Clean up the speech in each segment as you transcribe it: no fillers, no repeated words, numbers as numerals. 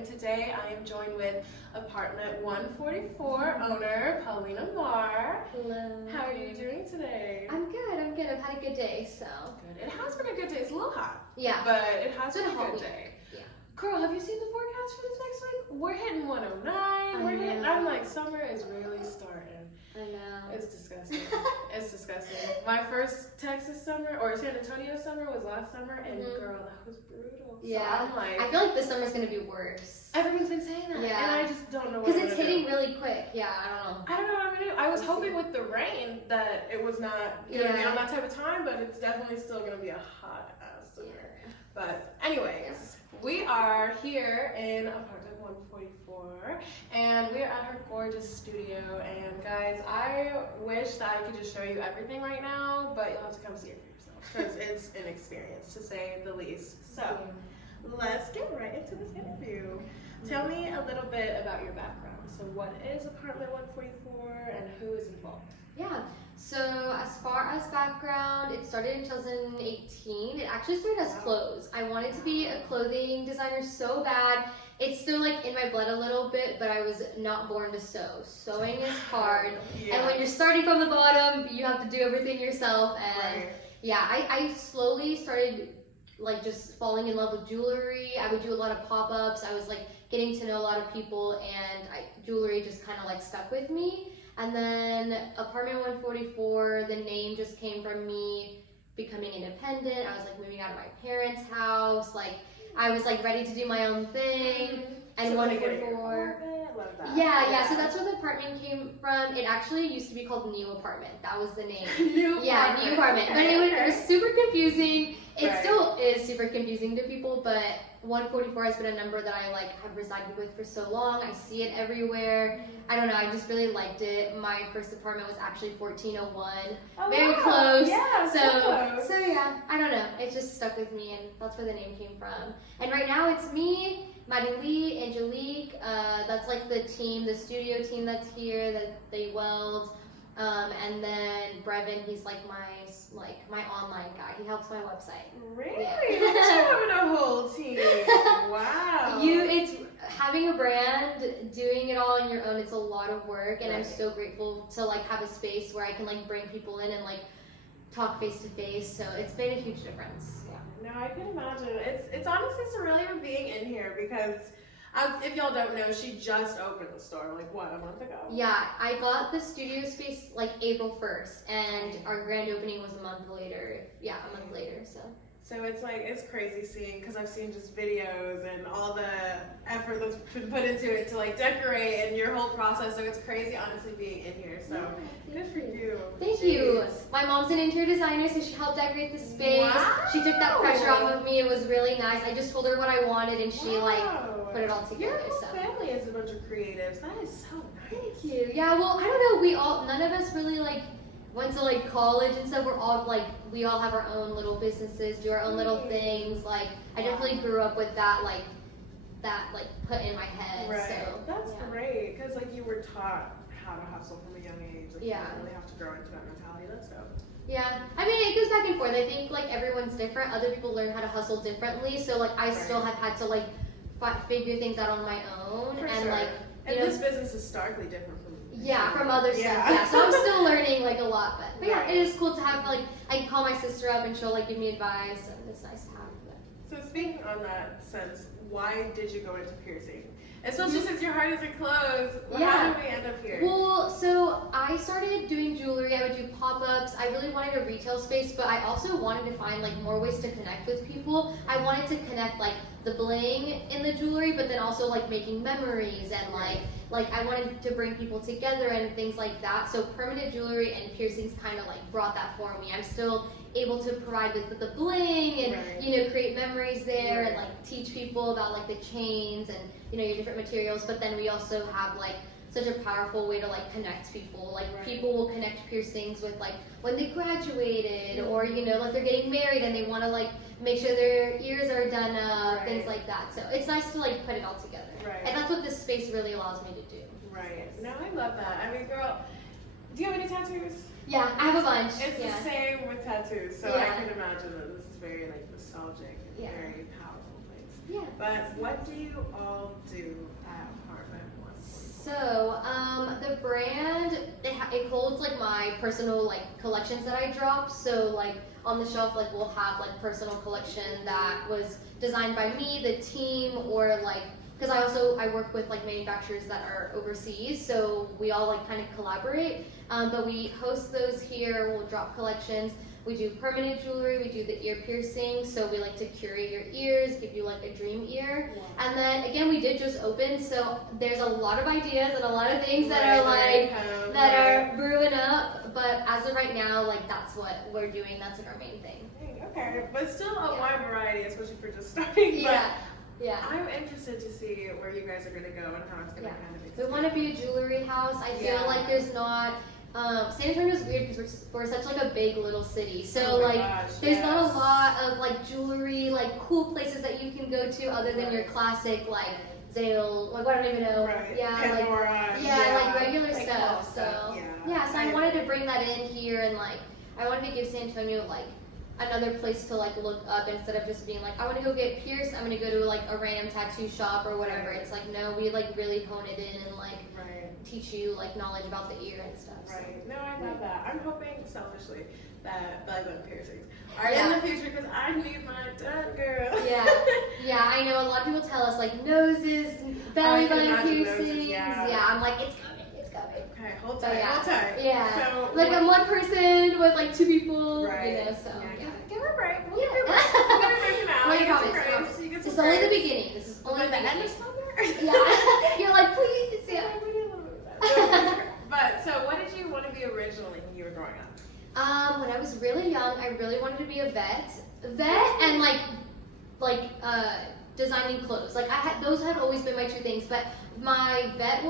and today I am joined with apartment 144 owner Paulina Mae. Hello. How are you doing today? I'm good. I've had a good day, so. Good. It has been a good day. It's a little hot. Yeah. But it has It's been been a good week. day. Yeah. Girl, have you seen the forecast for this next week? We're hitting 109. I'm like, summer is really starting. I know. It's disgusting. It's disgusting. My first Texas summer, or San Antonio summer, was last summer, and girl, that was brutal. Yeah. So I'm like, I feel like this summer's gonna be worse. everyone's been saying that. Yeah. And I just don't know what Because I'm it's gonna hitting do. really quick. Yeah, I don't know. I don't know what I'm gonna do. I was hoping with the rain that it was not gonna be on that type of time, but it's definitely still gonna be a hot ass summer. Yeah. But anyways, we are here in apartment 144, and we are at her gorgeous studio. And guys, I wish that I could just show you everything right now, but you'll have to come see it for yourself because it's an experience to say the least. So let's get right into this interview. Tell me a little bit about your background. So what is apartment 144 and who is involved? Yeah. So as far as background, it started in 2018. It actually started as clothes. I wanted to be a clothing designer so bad. It's still like in my blood a little bit, but I was not born to sew. Sewing is hard. And when you're starting from the bottom, you have to do everything yourself. And yeah, I slowly started like just falling in love with jewelry. I would do a lot of pop-ups. I was like getting to know a lot of people, and jewelry just kind of like stuck with me. And then apartment 144, the name just came from me becoming independent. I was like moving out of my parents' house. Like I was like ready to do my own thing. And so 144. Love that. Yeah. So that's where the apartment came from. It actually used to be called New Apartment. That was the name. New apartment. But it was super confusing. It still is super confusing to people, but 144 has been a number that I like have resided with for so long. I see it everywhere. I don't know, I just really liked it. My first apartment was actually 1401. Very close. Yeah, so yeah, I don't know. It just stuck with me, and that's where the name came from. And right now it's me, Marilee, Angelique. That's like the team, the studio team that's here that they weld. And then Brevin, he's like my online guy. He helps my website. Really? Yeah. Look at you having a whole team. Wow. It's having a brand, doing it all on your own. It's a lot of work, and I'm so grateful to like have a space where I can like bring people in and like talk face to face. So it's made a huge difference. Yeah. No, I can imagine. It's honestly surreal being in here because. If y'all don't know, she just opened the store, like what, a month ago? Yeah, I got the studio space like April 1st, and our grand opening was a month later. Yeah, a month later, so. So it's like, it's crazy seeing, because I've seen just videos and all the effort that's been put into it to like decorate and your whole process, so it's crazy honestly being in here, so good for you. Thank you. My mom's an interior designer, so she helped decorate the space. Wow. She took that pressure off of me. It was really nice. I just told her what I wanted, and she like put it all together. Your whole family is a bunch of creatives. That is so nice. Thank you. Yeah, well, I don't know. None of us really like went to like college and stuff. We're all like, we all have our own little businesses, do our own little things. Like, I definitely grew up with that put in my head. Right. So That's great, because like you were taught how to hustle from a young age. Like, you don't really have to grow into that mentality. That's dope. Yeah, I mean, it goes back and forth. I think like everyone's different. Other people learn how to hustle differently. So like I still have had to like figure things out on my own. And this business is starkly different from from other stuff. Yeah, so I'm still learning like a lot, but yeah, it is cool to have like I can call my sister up and she'll like give me advice, and it's nice to have. So speaking on that sense, why did you go into piercing? Especially since your heart is in clothes. How did we end up here? Well, so I started doing jewelry. I would do pop-ups. I really wanted a retail space, but I also wanted to find like more ways to connect with people. I wanted to connect like the bling in the jewelry, but then also like making memories and like I wanted to bring people together and things like that. So permanent jewelry and piercings kind of like brought that for me. I'm still able to provide with the bling and create memories there and like teach people about like the chains and your different materials, but then we also have like such a powerful way to like connect people. Like people will connect piercings with like when they graduated or like they're getting married and they want to like make sure their ears are done up, things like that. So it's nice to like put it all together. And that's what this space really allows me to do. No, I love that. I mean, girl, do you have any tattoos? Yeah, I have a bunch. It's the same with tattoos, so I can imagine that this is very like nostalgic and very powerful place. Yeah. But what do you all do at Apartment 144? So, the brand, it holds like my personal like collections that I drop. So like on the shelf, like we'll have like personal collection that was designed by me, the team, or like, because I work with like manufacturers that are overseas, so we all like kind of collaborate. But we host those here. We'll drop collections. We do permanent jewelry. We do the ear piercing. So we like to curate your ears, give you like a dream ear. Wow. And then again, we did just open, so there's a lot of ideas and a lot of things that are like are brewing up. But as of right now, like that's what we're doing. That's like our main thing. Okay, but still a wide variety, especially for just starting. But yeah. I'm interested to see where you guys are going to go and how it's going to kind of expand. We want to be a jewelry house. I feel like there's not. San Antonio's weird because we're such like a big little city, so there's not a lot of like jewelry, like cool places that you can go to other than your classic like Zale, like I don't even know, Pandora, like regular like stuff. So so I wanted to bring that in here, and like I wanted to give San Antonio like another place to like look up instead of just being like I want to go get pierced, I'm gonna go to like a random tattoo shop or whatever. It's like no, we like really hone it in and like teach you like knowledge about the ear and stuff. Right. No, I love that. I'm hoping selfishly that belly button piercings are in the future because I need mine done, girl. Yeah, I know a lot of people tell us like noses, belly button piercings. I'm like it's coming. Okay, hold tight, hold tight. Yeah. So, like I'm one person with like two people, you know, so. Give her a break. We'll give her a break. We'll give her a break now. Well, you promise. It's only the beginning. This is only the end of summer. You're like, please. But so what did you want to be originally when you were growing up? When I was really young, I really wanted to be a vet and like designing clothes. Like those had always been my two things, but my vet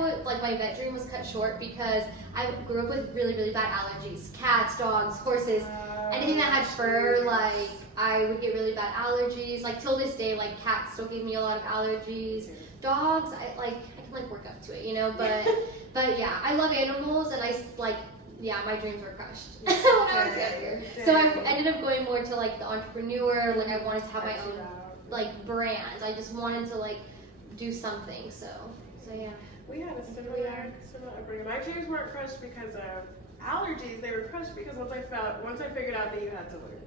dream was cut short because I grew up with really, really bad allergies. Cats, dogs, horses, anything that had fur, like I would get really bad allergies. Like till this day, like cats still give me a lot of allergies. Dogs, I can work up to it, you know, but yeah, I love animals, and my dreams were crushed when I was younger. So I ended up going more to like the entrepreneur, like I wanted to have my own like brand. I just wanted to like do something, so yeah. We had a similar upbringing. My dreams weren't crushed because of allergies, they were crushed because once I figured out that you had to learn.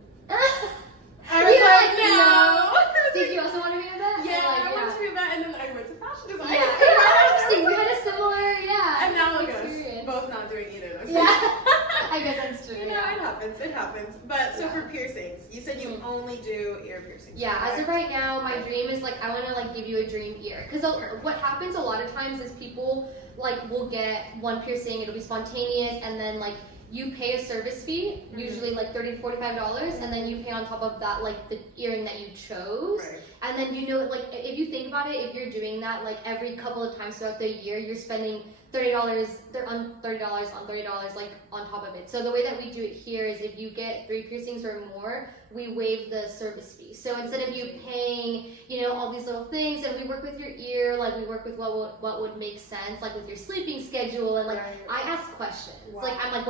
I was like, no. Did you also want to be a vet? Yeah, I wanted to be a vet, and then I went to fashion design. Interesting. We had a similar, and now look at us, both not doing either of those. I guess that's true. You know, it happens. But so for piercings, you said you only do ear piercings. Yeah, as of right now, my dream is like I want to like give you a dream ear, because what happens a lot of times is people like will get one piercing, it'll be spontaneous, and then like you pay a service fee, usually like $30 to $45, and then you pay on top of that like the earring that you chose. And then you know, like if you think about it, if you're doing that like every couple of times throughout the year, you're spending $30 on $30 like on top of it. So the way that we do it here is if you get 3 piercings or more, we waive the service fee. So instead of you paying, you know, all these little things, and we work with your ear, like we work with what would make sense, like with your sleeping schedule, and like I ask questions. Like I'm like,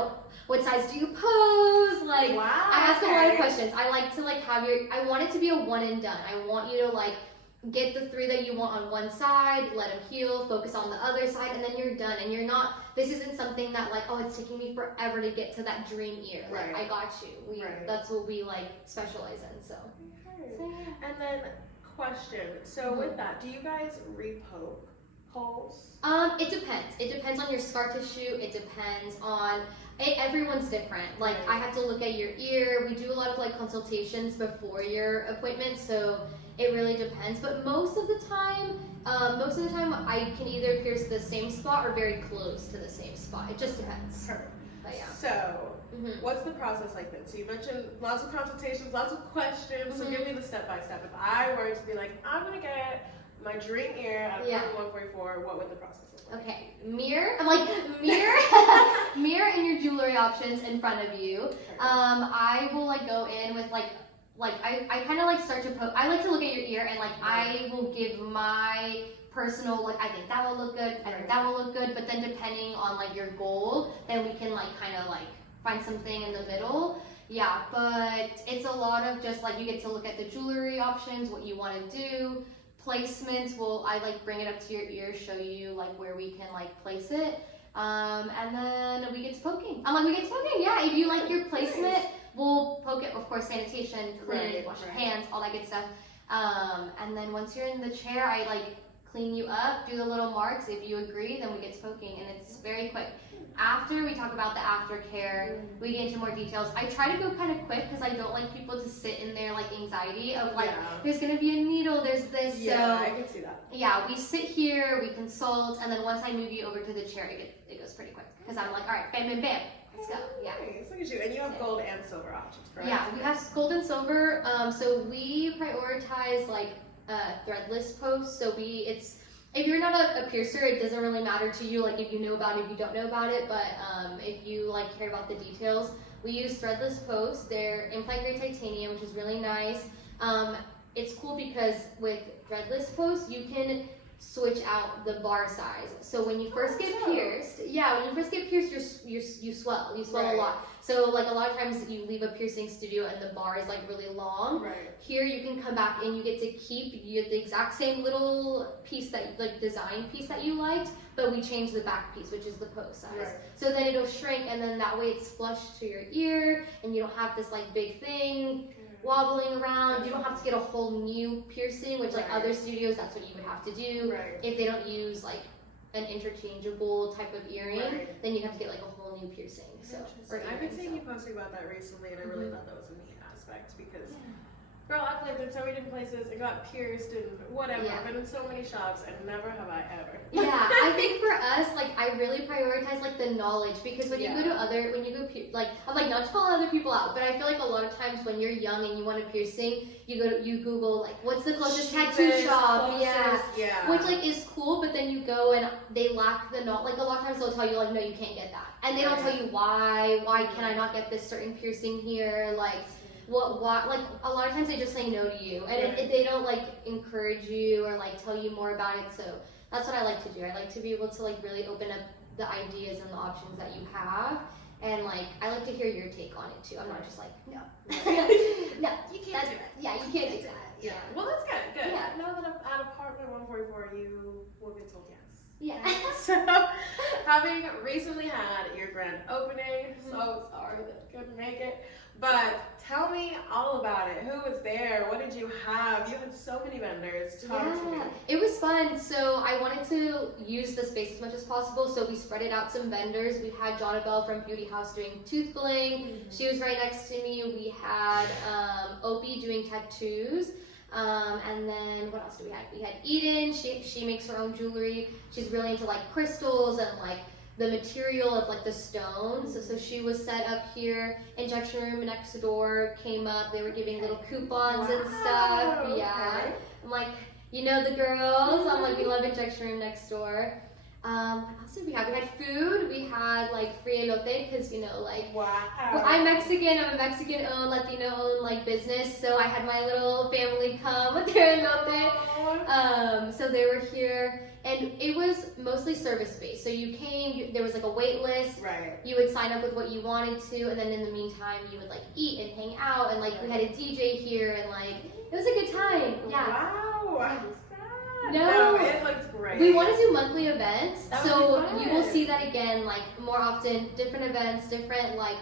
what size do you pose? Like I ask a lot of questions. I like to like have I want it to be a one and done. I want you to like get the 3 that you want on one side, let them heal, focus on the other side, and then you're done. And you're not, this isn't something that like, oh, it's taking me forever to get to that dream ear. Like, I got you. That's what we like specialize in, so. And then question, so with that, do you guys repoke holes? It depends. It depends on your scar tissue. It depends on, everyone's different. Like I have to look at your ear. We do a lot of like consultations before your appointment, so it really depends. But most of the time I can either pierce the same spot or very close to the same spot. It just depends. But yeah. So what's the process like then? So you mentioned lots of consultations, lots of questions. So give me the step by step. If I were to be like, I'm gonna get my dream ear at 144, what would the process look like? Okay, mirror. I'm like, mirror and your jewelry options in front of you. I will like go in with like I kind of like start to I like to look at your ear, and like I will give my personal, like I think that will look good, I think that will look good, but then depending on like your goal, then we can like kind of like find something in the middle. Yeah, but it's a lot of just like you get to look at the jewelry options, what you want to do, placements, I like bring it up to your ear, show you like where we can like place it. And then we get to poking. I'm like, we get to poking, yeah. If you like your placement, we'll poke it, of course, sanitation, clean, wash your hands, all that good stuff. And then once you're in the chair, I like clean you up, do the little marks. If you agree, then we get to poking, and it's very quick. After we talk about the aftercare, we get into more details. I try to go kind of quick because I don't like people to sit in their like anxiety of like, there's gonna be a needle, there's this. Yeah, so, I can see that. Yeah, we sit here, we consult, and then once I move you over to the chair, it goes pretty quick because I'm like, all right, bam, bam, bam, let's go. Yeah. Nice. Look at you, and you have gold and silver options, correct? Yeah, we have gold and silver. So we prioritize like threadless posts. So if you're not a piercer, it doesn't really matter to you, like if you know about it, if you don't know about it, but if you like care about the details, we use threadless posts. They're implant grade titanium, which is really nice. It's cool because with threadless posts, you can switch out the bar size. So when you first get pierced, you swell a lot. So like a lot of times you leave a piercing studio and the bar is like really long. Right. Here you can come back and you get to keep the exact same little piece that like design piece that you liked, but we change the back piece, which is the post size. Right. So then it'll shrink, and then that way it's flush to your ear, and you don't have this like big thing wobbling around. You don't have to get a whole new piercing, which like other studios, that's what you would have to do. If they don't use like an interchangeable type of earring, then you have to get like a whole new piercing. So I've been seeing you posting about that recently, and I really thought that was a neat aspect because girl, I've lived in so many different places and got pierced and whatever. I've been in so many shops and never have I ever. Yeah, I think for us, like I really prioritize like the knowledge, because when you go to like I'm like not to call other people out, but I feel like a lot of times when you're young and you want a piercing, you Google like what's the closest tattoo shop, which like is cool, but then you go and they lack the knowledge. Like a lot of times they'll tell you like no, you can't get that, and they don't tell you why can I not get this certain piercing here, like. Like a lot of times they just say no to you, and they don't like encourage you or like tell you more about it. So that's what I like to do. I like to be able to like really open up the ideas and the options that you have, and like I like to hear your take on it too. I'm not just like no, no, you can't do that. Yeah, you can't do that. Yeah. Well, that's good. Good. Yeah. Now that I'm at apartment 144, you will get told yes. Yeah. So, having recently had your grand opening, so sorry that you couldn't make it, but tell me all about it. Who was there? What did you have? You had so many vendors. Talk to me. It was fun. So I wanted to use the space as much as possible, so we spread it out some vendors. We had Jonabelle from Beauty House doing tooth bling. She was right next to me. We had Opie doing tattoos. And then what else do we have? We had Eden. She makes her own jewelry. She's really into like crystals and like the material of like the stones. So she was set up here. Injection room next door came up. They were giving little coupons and stuff. Yeah. Okay. I'm like, you know the girls. I'm like, we love injection room next door. What else did we have? We had food. We had like free elote because like I'm Mexican. I'm a Mexican-owned, Latino-owned like business. So I had my little family come with their elote. So they were here, and it was mostly service-based. So you came. There was like a wait list. Right. You would sign up with what you wanted to, and then in the meantime, you would like eat and hang out, and like we had a DJ here, and like it was a good time. Yeah. Wow. No, it looks great. We want to do monthly events, so you will fun. see that again, like more often, different events, different like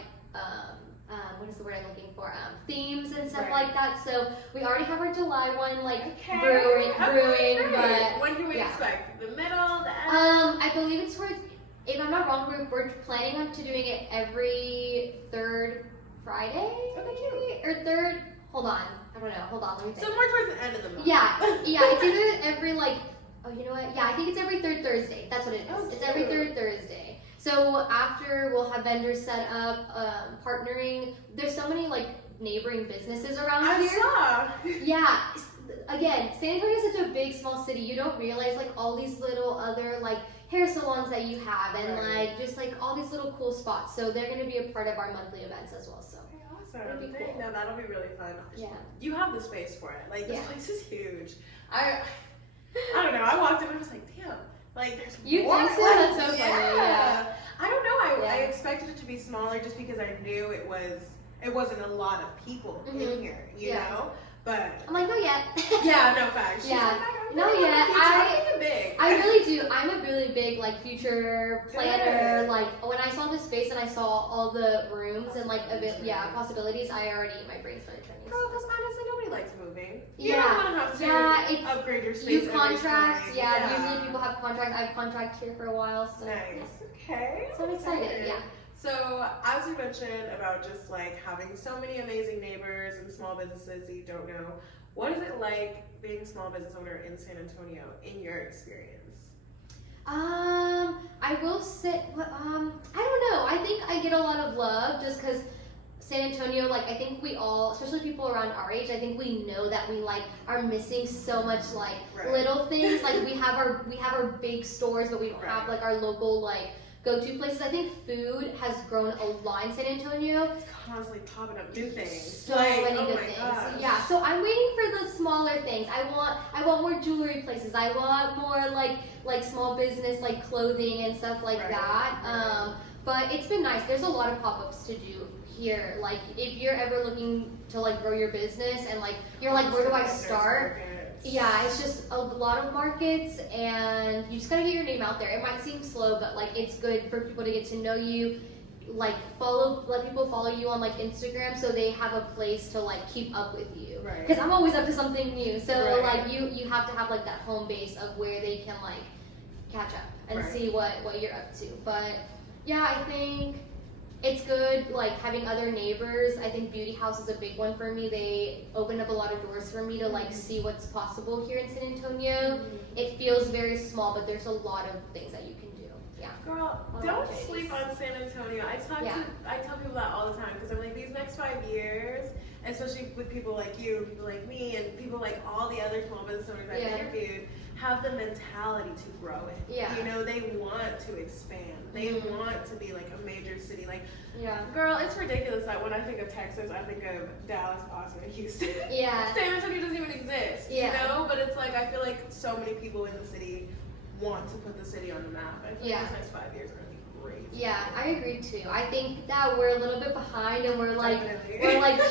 what is the word I'm looking for? Themes and stuff like that. So we already have our July one brewing, but when can we expect? The middle, the end? I believe it's towards. If I'm not wrong, we're planning on to doing it every third Friday or third. Hold on. I don't know. Hold on. Let me think. So more towards the end of the month. Yeah. It's either every you know what? Yeah, I think it's every third Thursday. That's what it is. Oh, it's every third Thursday. So after we'll have vendors set up, partnering. There's so many like neighboring businesses around here. I saw. Yeah. Again, San Antonio is such a big, small city. You don't realize like all these little other like hair salons that you have, and like just like all these little cool spots. So they're gonna be a part of our monthly events as well. So. Awesome. Cool. No, that'll be really fun. Yeah. You have the space for it. Like, this place is huge. I don't know. I walked in and I was like, damn. Like, there's you more. think so? That's so funny. Yeah. I don't know. I expected it to be smaller just because I knew it wasn't a lot of people in here, you know? But I'm like, no yet. yeah, no facts. She's like, I Not yet. I'm thinking big. I really do. I'm a really big like future planner. Good. Like when I saw the space and I saw all the rooms and like possibilities, my brain started turning. Girl, because honestly, nobody likes moving. You Yeah. don't want to have to upgrade your space. You every contract. time. Usually people have contract. I've contract here for a while. So Nice. Okay. So I'm excited. Yeah. So, as you mentioned about just like having so many amazing neighbors and small businesses that you don't know, what is it like being a small business owner in San Antonio in your experience? I will say, I don't know. I think I get a lot of love just because San Antonio, like I think we all, especially people around our age, I think we know that we like are missing so much like little things. Like we have our big stores, but we don't have like our local like go-to places. I think food has grown a lot in San Antonio. It's constantly popping up new things. So many good things. Gosh. Yeah, so I'm waiting for the smaller things. I want more jewelry places. I want more like small business like clothing and stuff like that. But it's been nice. There's a lot of pop-ups to do here. Like if you're ever looking to like grow your business and like you're like, where do I start? Yeah, it's just a lot of markets and you just gotta get your name out there. It might seem slow, but like it's good for people to get to know you. Like let people follow you on like Instagram so they have a place to like keep up with you. Right. Because I'm always up to something new. So like you have to have like that home base of where they can like catch up and see what you're up to. But yeah, I think it's good, like having other neighbors. I think Beauty House is a big one for me. They opened up a lot of doors for me to like see what's possible here in San Antonio. It feels very small, but there's a lot of things that you can do. Yeah. Girl, don't sleep on San Antonio. I tell people that all the time because I'm like, these next 5 years, especially with people like you, people like me, and people like all the other small business owners I've interviewed, have the mentality to grow it. Yeah. You know, they want to expand. They want to be like a major city. Like, girl, it's ridiculous that when I think of Texas, I think of Dallas, Austin, and Houston. Yeah. San Antonio doesn't even exist. You know, but it's like I feel like so many people in the city want to put the city on the map. I feel like these next 5 years are gonna be great. Yeah, I agree too. I think that we're a little bit behind and we're like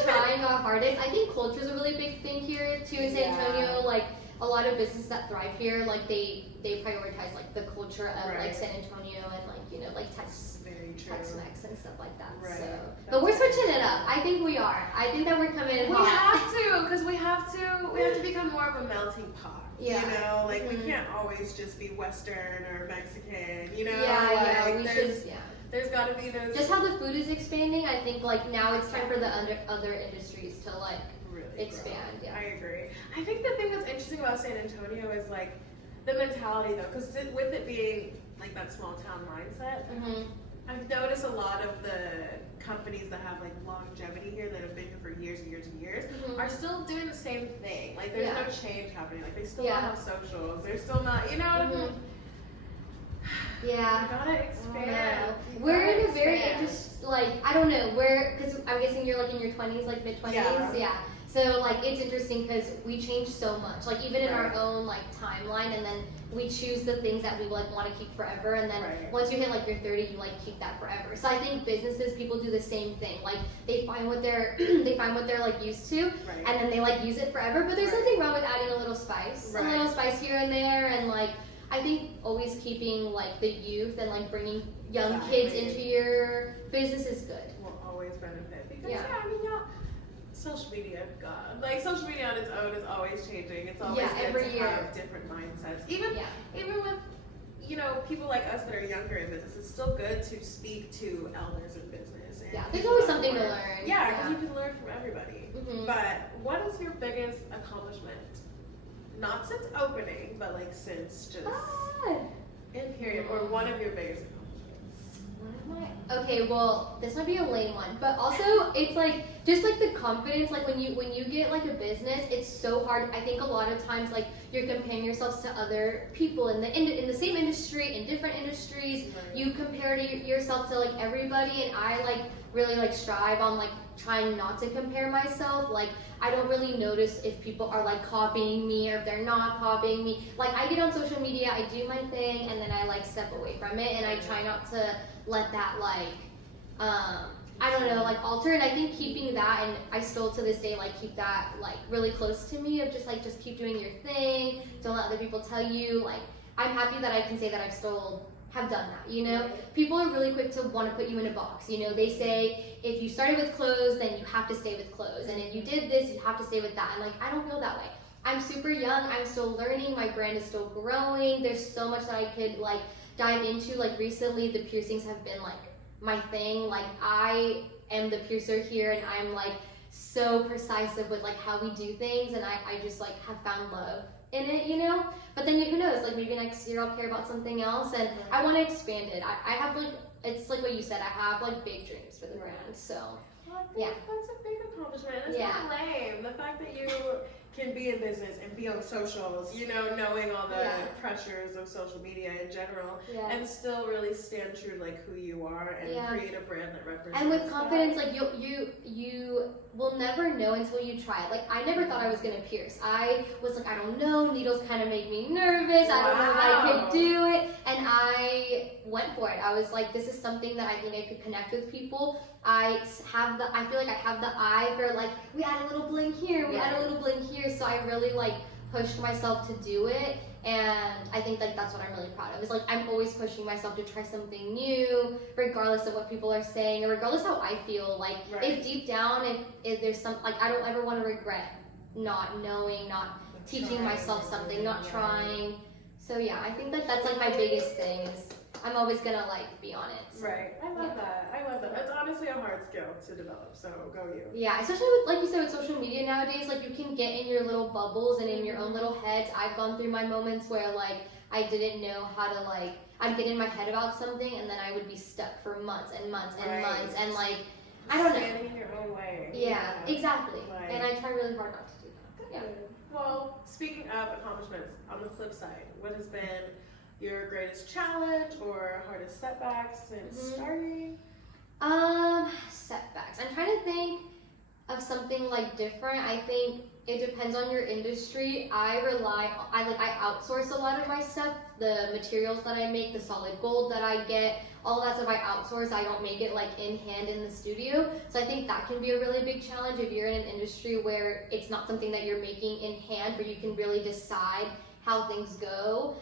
trying our hardest. I think culture is a really big thing here too in San Antonio. Like a lot of businesses that thrive here, like they prioritize like the culture of like San Antonio and like, you know, like Tex-Mex and stuff like that. So, but we're switching it up. I think we are. I think that we're coming in hot. We have to, because we have to become more of a melting pot. Yeah. You know, like we can't always just be Western or Mexican. You know, there's got to be those. Just how the food is expanding, I think like now it's time for the other industries to like really expand. Grow. Yeah, I agree. I think the thing that's interesting about San Antonio is like the mentality though, because with it being like that small town mindset, I've noticed a lot of the companies that have like longevity here that have been here for years and years and years are still doing the same thing. Like there's no change happening. Like they still don't have socials. They're still not, you know what I mean? Yeah. You gotta expand. We're in a very interesting, like, I don't know, because I'm guessing you're like in your 20s, like mid-20s. Yeah. So like it's interesting because we change so much, like even in our own like timeline, and then we choose the things that we like want to keep forever, and then once you hit like your 30, you like keep that forever. So I think businesses, people do the same thing. Like they find what they're like used to, and then they like use it forever. But there's nothing wrong with adding a little spice here and there, and like I think always keeping like the youth and like bringing young kids into your business is good. Will always benefit because I mean social media, God, like social media on its own is always changing. It's always good to have different mindsets. Even with, you know, people like us that are younger in business, it's still good to speak to elders in business. And there's always something to learn. Yeah, because you can learn from everybody. But what is your biggest accomplishment? Not since opening, but like since just in period, or one of your biggest accomplishments. Okay, well, this might be a lame one, but also it's like just like the confidence. Like when you get like a business, it's so hard. I think a lot of times like you're comparing yourselves to other people in the same industry, in different industries. You compare yourself to like everybody, and I like really like strive on like trying not to compare myself. Like I don't really notice if people are like copying me or if they're not copying me. Like I get on social media, I do my thing, and then I like step away from it, and I try not to let that like I don't know, like alter. And I think keeping that, and I still to this day like keep that like really close to me of just keep doing your thing. Don't let other people tell you. Like I'm happy that I can say that I've still have done that, you know? People are really quick to want to put you in a box, you know? They say, if you started with clothes, then you have to stay with clothes. And if you did this, you have to stay with that. And like, I don't feel that way. I'm super young, I'm still learning, my brand is still growing. There's so much that I could like dive into. Like recently, the piercings have been like my thing. Like I am the piercer here and I'm like so precise with like how we do things. And I just like have found love in it, you know? But then who knows, like maybe next year I'll care about something else and I want to expand it. I have like, it's like what you said, I have like big dreams for the brand, so. Yeah. That's a big accomplishment. It's not lame. The fact that you can be in business and be on socials, you know, knowing all the pressures of social media in general, and still really stand true to like who you are and create a brand that represents. And with confidence, like you will never know until you try it. Like I never thought I was gonna pierce. I was like, I don't know, needles kind of make me nervous. I don't know if I could do it, and I went for it. I was like, this is something that I think I could connect with people. I feel like I have the eye for like, we add a little bling here, we add a little bling here, so I really like pushed myself to do it, and I think like that's what I'm really proud of. Is like I'm always pushing myself to try something new, regardless of what people are saying, or regardless how I feel. Like if deep down, if there's some, like I don't ever want to regret not knowing, not teaching myself something, not trying. So yeah, I think that that's like my biggest thing is I'm always gonna like be on it. So. Right. I love that. I love that. It's honestly a hard skill to develop. So go you. Yeah, especially with, like you said, with social media nowadays, like you can get in your little bubbles and in your own little heads. I've gone through my moments where like I didn't know how to like, I'd get in my head about something and then I would be stuck for months and months and months and like I don't know. Standing in your own way. Yeah, exactly. Like, and I try really hard not to do that. Yeah. Well, speaking of accomplishments, on the flip side, what has been your greatest challenge or hardest setbacks since starting? Setbacks. I'm trying to think of something like different. I think it depends on your industry. I outsource a lot of my stuff, the materials that I make, the solid gold that I get, all that stuff I outsource. I don't make it like in hand in the studio. So I think that can be a really big challenge if you're in an industry where it's not something that you're making in hand, where you can really decide how things go.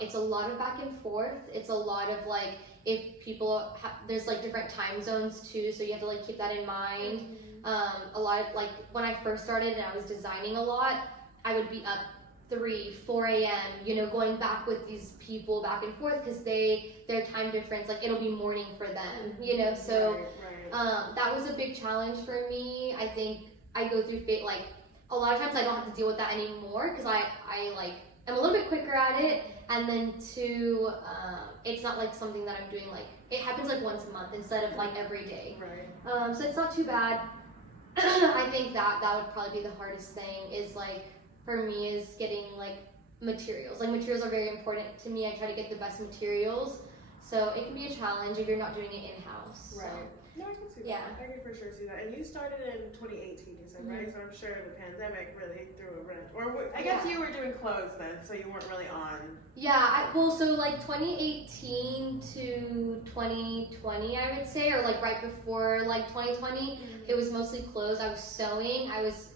It's a lot of back and forth. It's a lot of like, if people there's like different time zones too, so you have to like keep that in mind. A lot of like when I first started and I was designing a lot, I would be up 3-4 a.m. you know, going back with these people back and forth because their time difference, like it'll be morning for them, you know. So that was a big challenge for me. I think I go through like a lot of times I don't have to deal with that anymore because I like I'm a little bit quicker at it, and then two, it's not like something that I'm doing like, it happens like once a month instead of like every day. So it's not too bad. I think that would probably be the hardest thing is like, for me is getting like materials. Like materials are very important to me. I try to get the best materials. So it can be a challenge if you're not doing it in-house. Right. So. No, I can see that. I can for sure see that. And you started in 2018, you said, right? So I'm sure the pandemic really threw a wrench. Or I guess you were doing clothes then, so you weren't really on. Yeah, so like 2018 to 2020, I would say, or like right before like 2020, it was mostly clothes. I was sewing. I was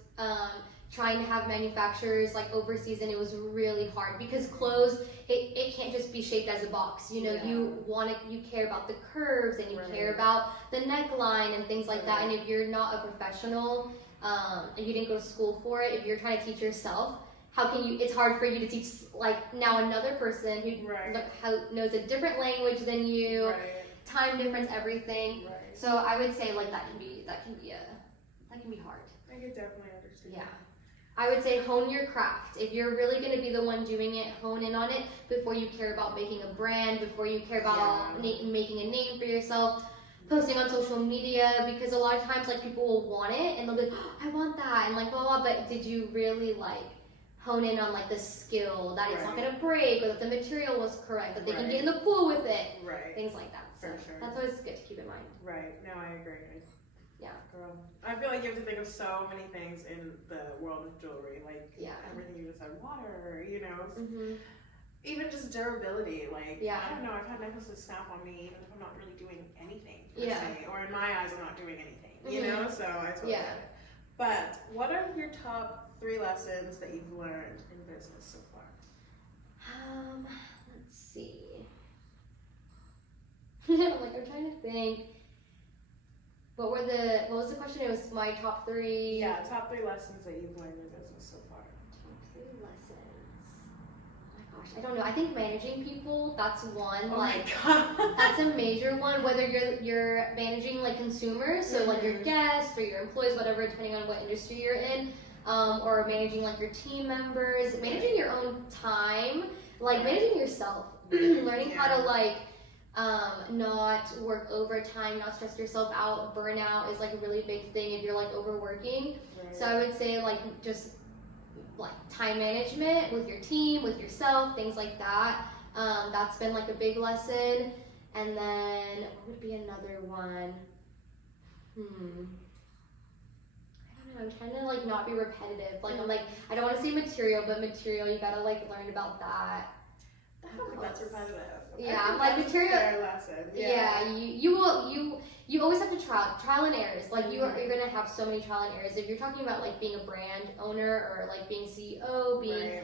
trying to have manufacturers like overseas, and it was really hard because clothes, it can't just be shaped as a box, you know. You care about the curves and you care about the neckline and things like that. And if you're not a professional and you didn't go to school for it, if you're trying to teach yourself, how can you, it's hard for you to teach like now another person who knows a different language than you, time difference, everything. So I would say like that can be hard. I could definitely understand. Yeah. I would say hone your craft. If you're really going to be the one doing it, hone in on it before you care about making a brand, before you care about making a name for yourself, posting on social media, because a lot of times like people will want it and they'll be like, oh, I want that, and like blah, blah, but did you really like hone in on like the skill that it's not going to break, or that the material was correct, that they can get in the pool with it, things like that. So that's always good to keep in mind. Right. No, I agree. Yeah. Girl, I feel like you have to think of so many things in the world of jewelry, like everything you just said, water, you know. even just durability. Like, Yeah. I don't know, I've had necklaces snap on me even if I'm not really doing anything per Yeah. se, or in my eyes I'm not doing anything, you Mhm. know? So I totally get it. But what are your top 3 lessons that you've learned in business so far? Let's see. I'm trying to think. What was the question? It was my top 3. Yeah, top 3 lessons that you've learned in business so far. Top 3 lessons. Oh my gosh, I don't know. I think managing people, that's one. Oh like, my God. that's a major one. Whether you're managing like consumers, so like your guests or your employees, whatever, depending on what industry you're in, or managing like your team members, managing your own time, like managing yourself, learning how to like not work overtime, not stress yourself out. Burnout is like a really big thing if you're like overworking. Right. So I would say like just like time management with your team, with yourself, things like that. That's been like a big lesson. And then what would be another one? I don't know. I'm trying to like not be repetitive. Like I'm like I don't want to say material, but material you gotta like learn about that. I don't think that's repetitive. Yeah, I'm like material. Fair lesson. Yeah, you always have to trial and errors. Like you're gonna have so many trial and errors. If you're talking about like being a brand owner or like being CEO, being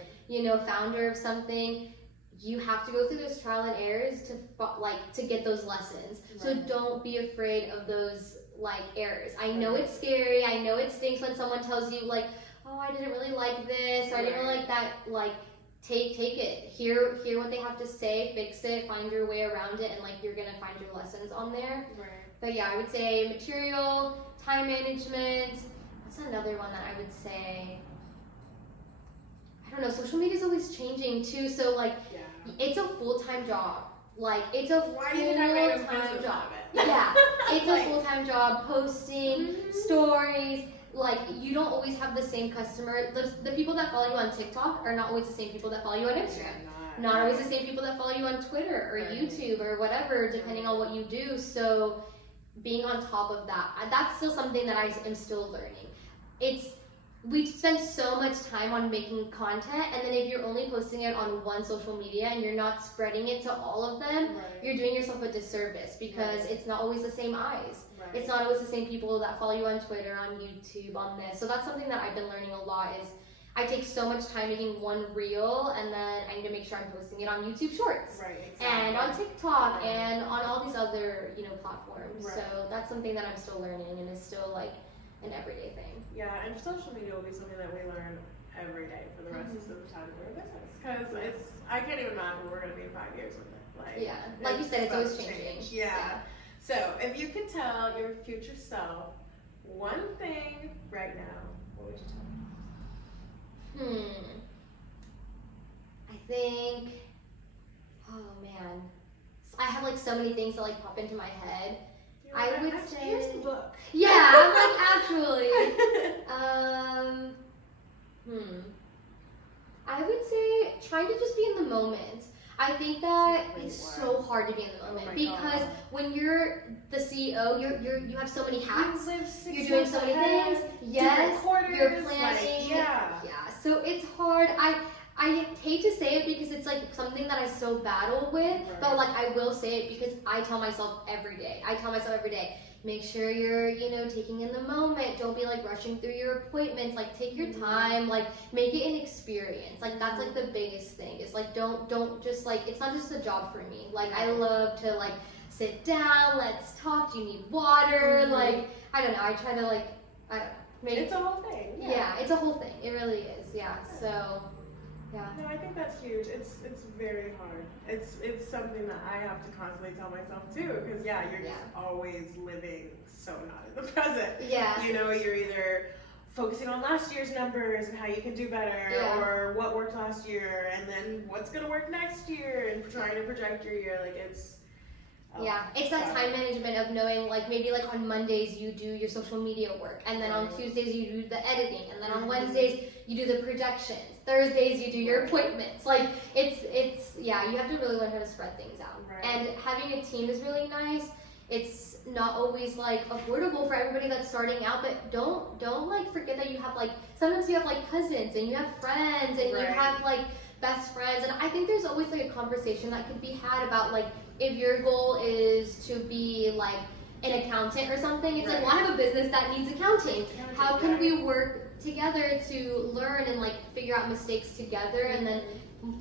founder of something, you have to go through those trial and errors to get those lessons. Right. So don't be afraid of those like errors. I know it's scary. I know it stinks when someone tells you like, oh, I didn't really like this, or I didn't really like that. Like take it, hear what they have to say, fix it, find your way around it, and like you're gonna find your lessons on there. Right. But yeah, I would say material, time management. What's another one that I would say? I don't know, social media is always changing too, so like it's a full-time job. Like it's a full-time job. Yeah, it's a full-time job, posting stories. Like you don't always have the same customer. The people that follow you on TikTok are not always the same people that follow you on Instagram. Not always the same people that follow you on Twitter or YouTube or whatever, depending on what you do. So being on top of that's still something that I am still learning. We spend so much time on making content, and then if you're only posting it on one social media and you're not spreading it to all of them, you're doing yourself a disservice because it's not always the same eyes. It's not always the same people that follow you on Twitter, on YouTube, on this. So that's something that I've been learning a lot is I take so much time making one reel, and then I need to make sure I'm posting it on YouTube Shorts. And on TikTok and on all these other, platforms. So that's something that I'm still learning and is still like an everyday thing. Yeah, and social media will be something that we learn every day for the rest of the time of our business. Because I can't even imagine where we're going to be in 5 years with it. Like you said, it's always changing. Yeah. So, if you could tell your future self one thing right now, what would you tell me? I think, oh man, I have like so many things that like pop into my head. I would say, here's the book. Yeah, I'm like actually. I would say trying to just be in the moment. I think that it's so hard to be in the moment because when you're the CEO, you have so many hats. You're doing so many things. Yes, you're planning. Yeah. So it's hard. I hate to say it because it's like something that I still battle with, but like I will say it because I tell myself every day. Make sure you're, taking in the moment. Don't be like rushing through your appointments. Like take your time. Like make it an experience. Like that's like the biggest thing. Is like don't just like it's not just a job for me. Like I love to like sit down. Let's talk. Do you need water? Like I don't know. I try to like I don't know. It's a whole thing. Yeah, it's a whole thing. It really is. Yeah. So. Yeah. No, I think that's huge. It's very hard. It's something that I have to constantly tell myself too, because you're just always living so not in the present. Yeah. You're either focusing on last year's numbers and how you can do better, or what worked last year, and then what's gonna work next year, and trying to project your year. Like it's that time management of knowing like maybe like on Mondays you do your social media work, and then on Tuesdays you do the editing, and then on Wednesdays you do the projections, Thursdays you do your appointments. Like it's you have to really learn how to spread things out. And having a team is really nice. It's not always like affordable for everybody that's starting out, but don't like forget that you have like sometimes you have like cousins and you have friends and you have like best friends. And I think there's always like a conversation that could be had about like if your goal is to be like an accountant or something. It's like, well, I have a business that needs accounting. How can we work together to learn and like figure out mistakes together, and then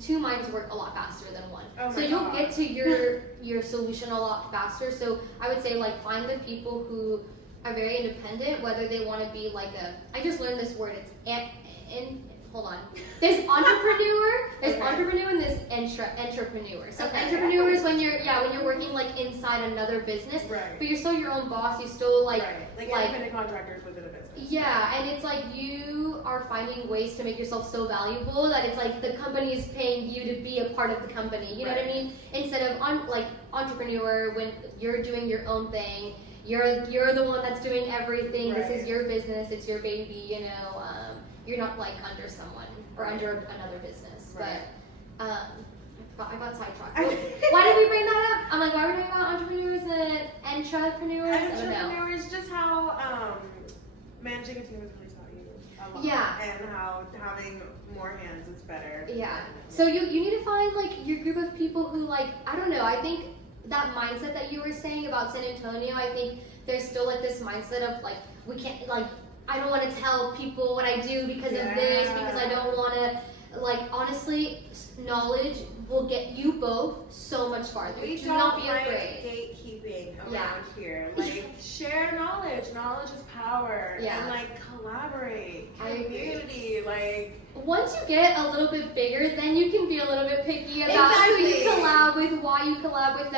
two minds work a lot faster than one. So you'll get to your solution a lot faster. So I would say like find the people who are very independent, whether they want to be like I just learned this word. It's hold on. There's entrepreneur, entrepreneur, and there's entrepreneur. So entrepreneur is when you're working like inside another business, but you're still your own boss. You still like independent contractors within a business. Yeah, and it's like you are finding ways to make yourself so valuable that it's like the company is paying you to be a part of the company. You know what I mean? Instead of entrepreneur, when you're doing your own thing, you're the one that's doing everything. This is your business. It's your baby. You know. You're not like under someone or under another business. But I got sidetracked. Why did we bring that up? I'm like, why are we talking about entrepreneurs and entrepreneurs? Entrepreneurs, just how managing a team has really taught you a lot. Yeah. And how having more hands is better. Yeah. So you need to find like your group of people who like, I don't know, I think that mindset that you were saying about San Antonio, I think there's still like this mindset of like, we can't like, I don't want to tell people what I do because of this, because I don't want to, like, honestly, knowledge will get you both so much farther. We do not be like afraid. Gatekeeping around here. Like, share knowledge. Knowledge is power. Yeah. And, like, collaborate. Community. Like, once you get a little bit bigger, then you can be a little bit picky about who you collab with, why you collab with,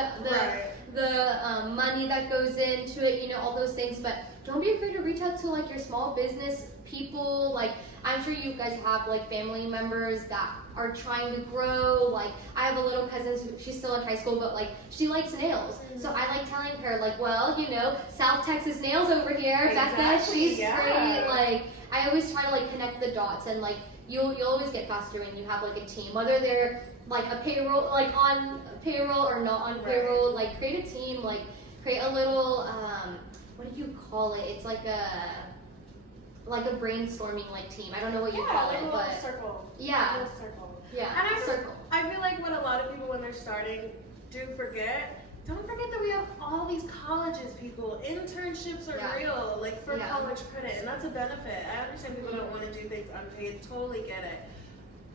the money that goes into it, you know, all those things. But don't be afraid to reach out to like your small business people. Like, I'm sure you guys have like family members that are trying to grow. Like, I have a little cousin, she's still in high school, but like she likes nails. So I like telling her like, well, you know, South Texas Nails over here, Becca, she's great. Like, I always try to like connect the dots, and like you'll always get faster when you have like a team, whether they're like a payroll, like on payroll or not on payroll. Like, create a team, like create a little what do you call it? It's like a brainstorming like team. I don't know what you call it, but circle. Yeah. A little circle. Yeah. And circle. I feel like what a lot of people when they're starting don't forget that we have all these colleges, people. Internships are real, like for college credit, and that's a benefit. I understand people don't want to do things unpaid. Totally get it.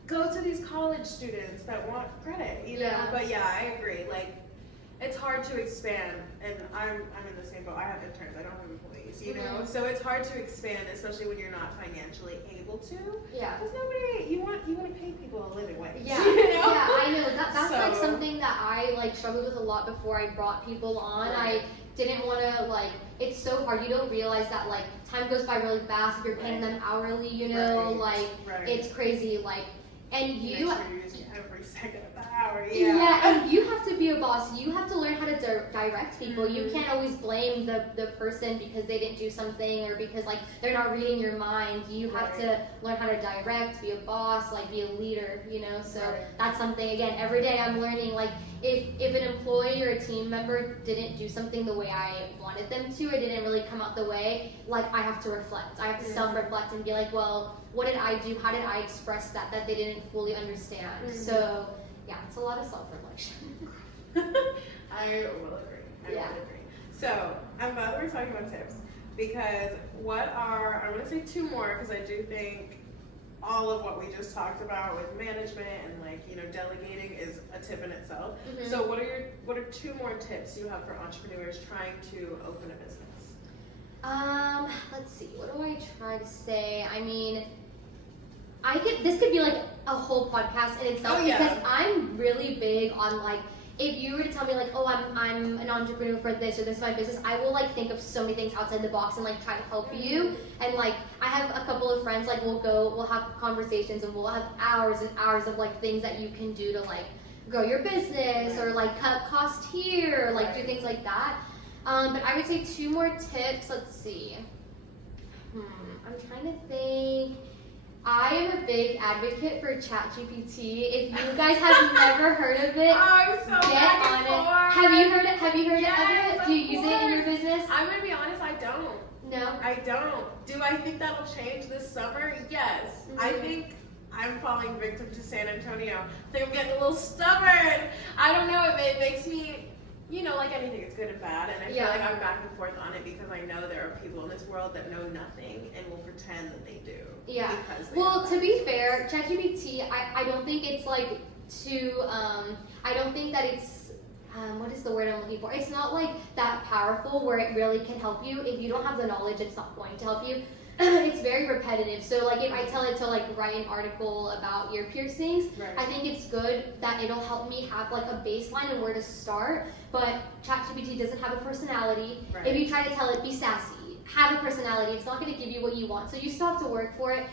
Go to these college students that want credit, you know. But yeah, I agree. Like, it's hard to expand, and I'm in the same boat. I have interns. I don't have employees, you know. So it's hard to expand, especially when you're not financially able to. Yeah. Because you want to pay people a living wage. Yeah. You know? Yeah, I know. That's like something that I like struggled with a lot before I brought people on. I didn't want to like. It's so hard. You don't realize that like time goes by really fast if you're paying them hourly. You know, like it's crazy. Like, and you. Make sure you're using every second of the hour. Yeah, and you have to be a boss. You have to learn how to direct people. You can't always blame the person because they didn't do something or because like they're not reading your mind. You have to learn how to direct, be a boss, like be a leader, you know. So that's something, again, every day I'm learning. Like if an employee or a team member didn't do something the way I wanted them to, it didn't really come out the way, like I have to reflect. I have to self-reflect and be like, well, what did I do? How did I express that they didn't fully understand? So yeah, it's a lot of self-reflection. I will agree. So I'm glad that we're talking about tips, because I'm going to say two more, because I do think all of what we just talked about with management and like, you know, delegating is a tip in itself. So what are two more tips you have for entrepreneurs trying to open a business? Let's see, what do I try to say? I mean, this could be like a whole podcast in itself, because I'm really big on like, if you were to tell me like, oh, I'm an entrepreneur for this or this is my business, I will like think of so many things outside the box and like try to help you. And like, I have a couple of friends, like we'll have conversations and we'll have hours and hours of like things that you can do to like grow your business or like cut costs here or like do things like that. But I would say two more tips. Let's see. I'm trying to think. I am a big advocate for ChatGPT. If you guys have never heard of it, I'm so get on it. Have you heard it? Have you heard of it? Do you use it in your business? I'm gonna be honest, I don't. No. I don't. Do I think that'll change this summer? Yes. I I'm falling victim to San Antonio. I think I'm getting a little stubborn. I don't know, it makes me, you know, like anything, it's good and bad, and I feel like I'm back and forth on it because I know there are people in this world that know nothing and will pretend that they do. Yeah. Well, to be fair, ChatGPT, I don't think it's like too, I don't think that it's, what is the word I'm looking for? It's not like that powerful where it really can help you. If you don't have the knowledge, it's not going to help you. It's very repetitive. So like if I tell it to like write an article about ear piercings, I think it's good that it'll help me have like a baseline and where to start. But ChatGPT doesn't have a personality. If you try to tell it, be sassy, have a personality, it's not going to give you what you want. So you still have to work for it.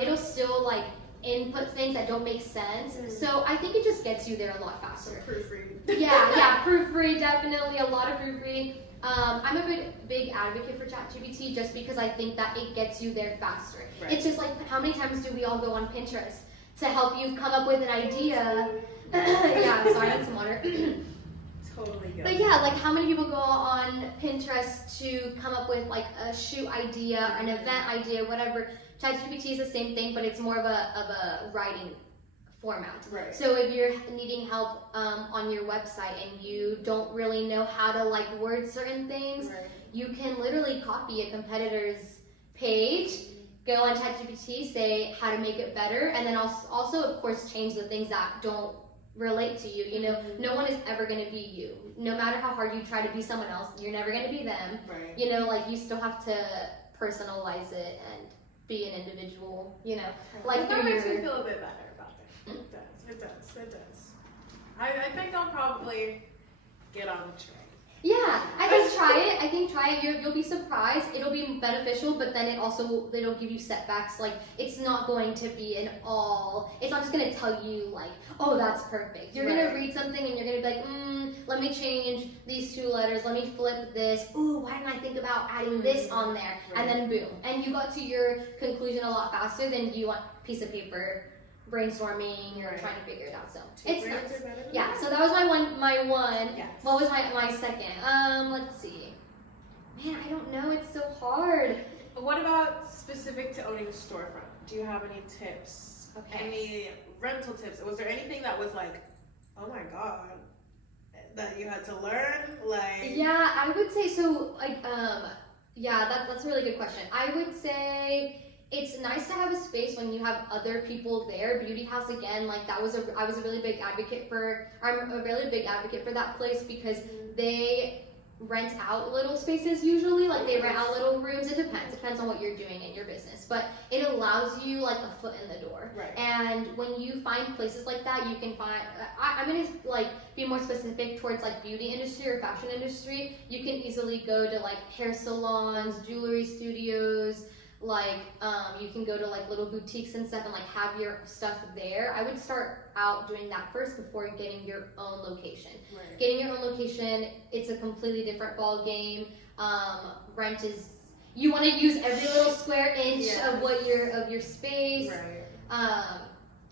It'll still like input things that don't make sense. So I think it just gets you there a lot faster. Proofread. Yeah, proofread, definitely a lot of proofreading. I'm a big advocate for ChatGPT just because I think that it gets you there faster. It's just like, how many times do we all go on Pinterest to help you come up with an idea? Yeah, sorry, I need some water. Totally good. But yeah, like how many people go on Pinterest to come up with like a shoot idea, an event idea, whatever. ChatGPT is the same thing, but it's more of a writing format. So if you're needing help on your website and you don't really know how to like word certain things, you can literally copy a competitor's page, go on ChatGPT, say how to make it better, and then also of course change the things that don't relate to you. You know, no one is ever going to be you. No matter how hard you try to be someone else, you're never going to be them. You know, like you still have to personalize it and be an individual, you know. Like that makes me feel a bit better about it. It does. I think I'll probably get on the train. Yeah, I think try it. You'll be surprised. It'll be beneficial, but then it'll give you setbacks. Like it's not going to be it's not just gonna tell you like, oh, that's perfect. You're gonna read something and you're gonna be like, let me change these 2 letters. Let me flip this. Ooh, why didn't I think about adding this on there? And then boom, and you got to your conclusion a lot faster than you want piece of paper brainstorming or trying to figure it out. So it's nice. Yeah, so that was my one. Yes. What was my second? Let's see. Man, I don't know, it's so hard. What about specific to owning a storefront? Do you have any tips? Any rental tips? Was there anything that was like, oh my god, that you had to learn? Like yeah, I would say so. Like yeah, that's a really good question. I would say it's nice to have a space when you have other people there. Beauty House, again, like I was a really big advocate for. I'm a really big advocate for that place because they rent out little spaces usually. Like they rent out little rooms. It depends on what you're doing in your business, but it allows you like a foot in the door. And when you find places like that, you can find. I'm gonna like be more specific towards like beauty industry or fashion industry. You can easily go to like hair salons, jewelry studios. Like you can go to like little boutiques and stuff and like have your stuff there. I would start out doing that first before getting your own location. Getting your own location, it's a completely different ball game. Rent is, you want to use every little square inch of your space.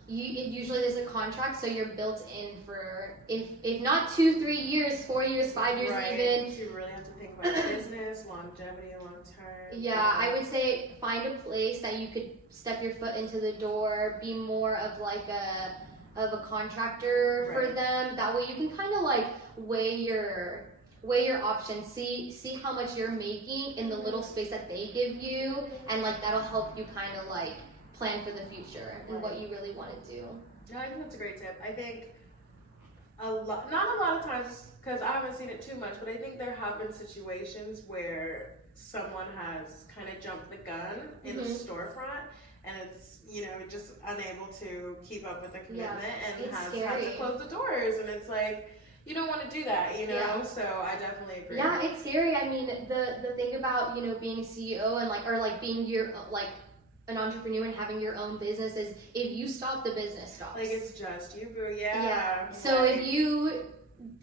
Usually there's a contract, so you're built in for if not 2, 3 years, 4 years, 5 years even. You really have to think about business, longevity, long term. Yeah, I would say find a place that you could step your foot into the door, be more of like a contractor for them. That way you can kind of like weigh your options, see how much you're making in the little space that they give you, and like that'll help you kind of like plan for the future and what you really want to do. Yeah, I think that's a great tip. I think not a lot of times, because I haven't seen it too much, but I think there have been situations where someone has kind of jumped the gun in the storefront and it's, you know, just unable to keep up with the commitment and has had to close the doors, and it's like, you don't want to do that, you know? So I definitely agree. Yeah, it's scary. I mean, the thing about, you know, being a CEO and or being your, an entrepreneur and having your own business is if you stop, the business stops. Like it's just you, bro. So if you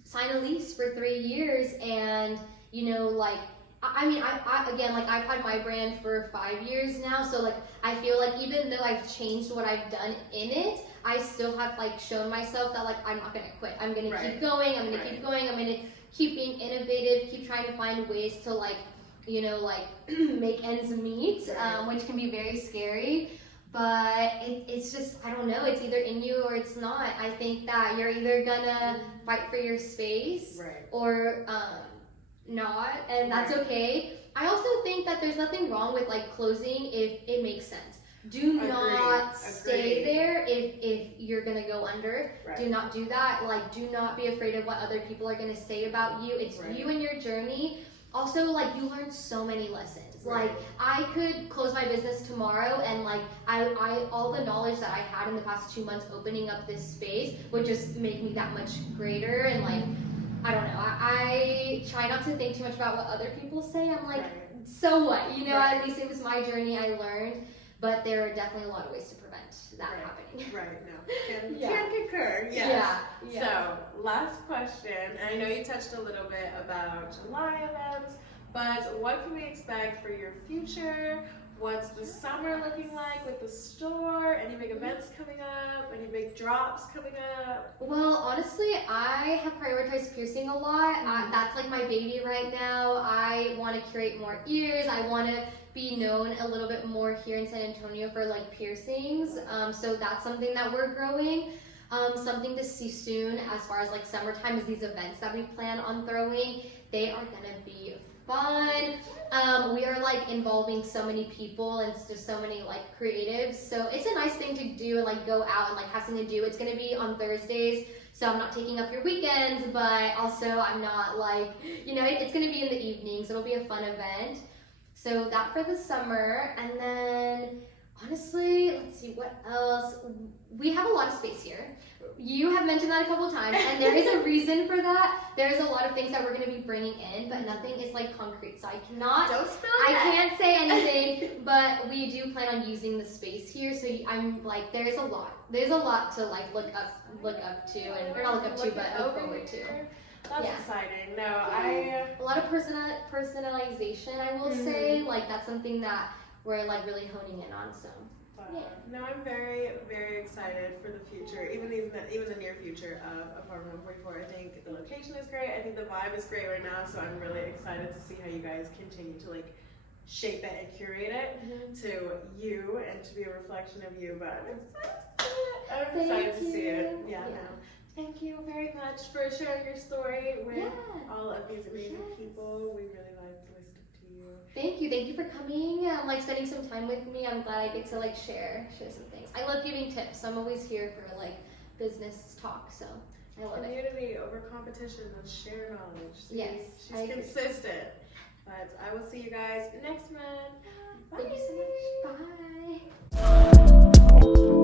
sign a lease for 3 years and, you know, like, I mean, I again, like I've had my brand for 5 years now, so like I feel like even though I've changed what I've done in it, I still have like shown myself that like I'm not gonna quit. I'm gonna keep going. I'm gonna keep going. I'm gonna keep being innovative. Keep trying to find ways to like, you know, like make ends meet, which can be very scary. but it's just, I don't know, it's either in you or it's not. I think that you're either gonna fight for your space or not, and that's okay. I also think that there's nothing wrong with like closing if it makes sense. Do not stay there if you're gonna go under. Do not do that. Like, do not be afraid of what other people are gonna say about you. It's you and your journey. Also, like, you learn so many lessons. Like, I could close my business tomorrow, and like, I all the knowledge that I had in the past 2 months opening up this space would just make me that much greater. And like, I don't know. I try not to think too much about what other people say. I'm like, so what? You know, at least it was my journey. I learned. But there are definitely a lot of ways to prevent that happening. No. Can concur, yes. Yeah. So, last question. And I know you touched a little bit about July events, but what can we expect for your future? What's the summer looking like with the store? Any big events coming up? Any big drops coming up? Well, honestly, I have prioritized piercing a lot. That's like my baby right now. I want to curate more ears. I want to be known a little bit more here in San Antonio for like piercings. So that's something that we're growing. Something to see soon as far as like summertime is these events that we plan on throwing. They are gonna be fun. We are like involving so many people and just so many like creatives. So it's a nice thing to do and like go out and like have something to do. It's gonna be on Thursdays. So I'm not taking up your weekends, but also I'm not like, you know, it's gonna be in the evenings. It'll be a fun event. So that for the summer, and then honestly, let's see what else. We have a lot of space here. You have mentioned that a couple times, and there is a reason for that. There's a lot of things that we're going to be bringing in, but nothing is like concrete. So I cannot, can't say anything, but we do plan on using the space here. So I'm like, there's a lot to like look up to, and or not look up to, but look forward to. That's exciting. No, a lot of personalization, I will say. Like, that's something that we're like really honing in on. So no, I'm very, very excited for the future, even the near future of Apartment 144. I think the location is great. I think the vibe is great right now. So I'm really excited to see how you guys continue to like shape it and curate it to you and to be a reflection of you. But I'm excited to see it. Thank you very much for sharing your story with all of these amazing people. We really liked listening to you. Thank you for coming. Like spending some time with me. I'm glad I get to like share some things. I love giving tips. So I'm always here for like business talk. So I love it. Community over competition. Let's share knowledge. She's consistent. But I will see you guys next month. Bye. Thank you so much. Bye.